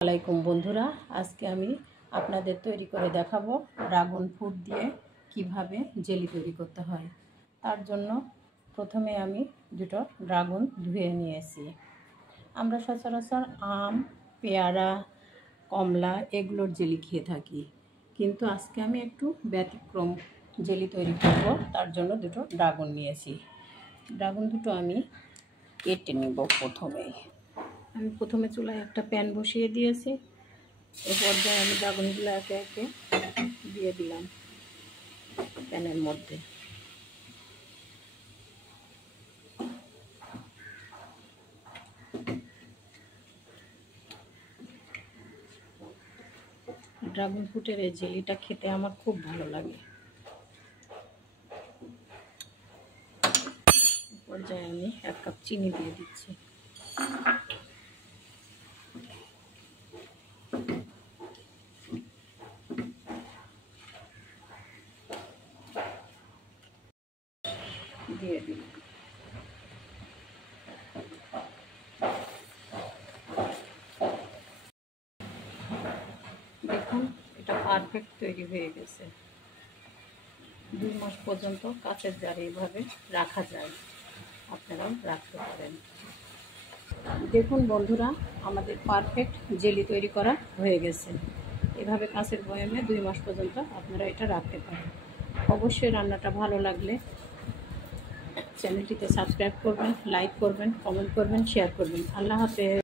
আসসালামাইকুম বন্ধুরা, আজকে আমি আপনাদের তৈরি করে দেখাবো ড্রাগন ফ্রুট দিয়ে কিভাবে জেলি তৈরি করতে হয়। তার জন্য প্রথমে আমি দুটো ড্রাগন ধুয়ে নিয়েছি। আমরা সচরাচর আম, পেয়ারা, কমলা এগুলোর জেলি খেয়ে থাকি, কিন্তু আজকে আমি একটু ব্যতিক্রম জেলি তৈরি করব। তার জন্য দুটো ড্রাগন নিয়েছি। ড্রাগন দুটো আমি কেটে নেব। আমি প্রথমে চুলায় একটা প্যান বসিয়ে দিয়েছি। এই পর্যায়ে আমি ড্রাগনগুলো একে একে দিয়ে দিলাম প্যানের মধ্যে। ড্রাগন ফ্রুটের এই জেলিটা খেতে আমার খুব ভালো লাগে। এই পর্যায়ে আমি 1 কাপ চিনি দিয়ে দিচ্ছি। দিয়ে দিলাম। দেখুন, এটা পারফেক্ট তৈরি হয়ে গেছে। 2 মাস পর্যন্ত কাঁচের জারে এইভাবে রাখা যায়, আপনারাও রাখতে পারেন। দেখুন বন্ধুরা, আমাদের পারফেক্ট জেলি তৈরি করা হয়ে গেছে। এভাবে কাঁচের বয়ামে 2 মাস পর্যন্ত আপনারা এটা রাখতে পারেন। অবশ্যই রান্নাটা ভালো লাগলে চ্যানেলটিতে সাবস্ক্রাইব করবেন, লাইক করবেন, কমেন্ট করবেন, শেয়ার করবেন। আল্লাহ হাফেজ।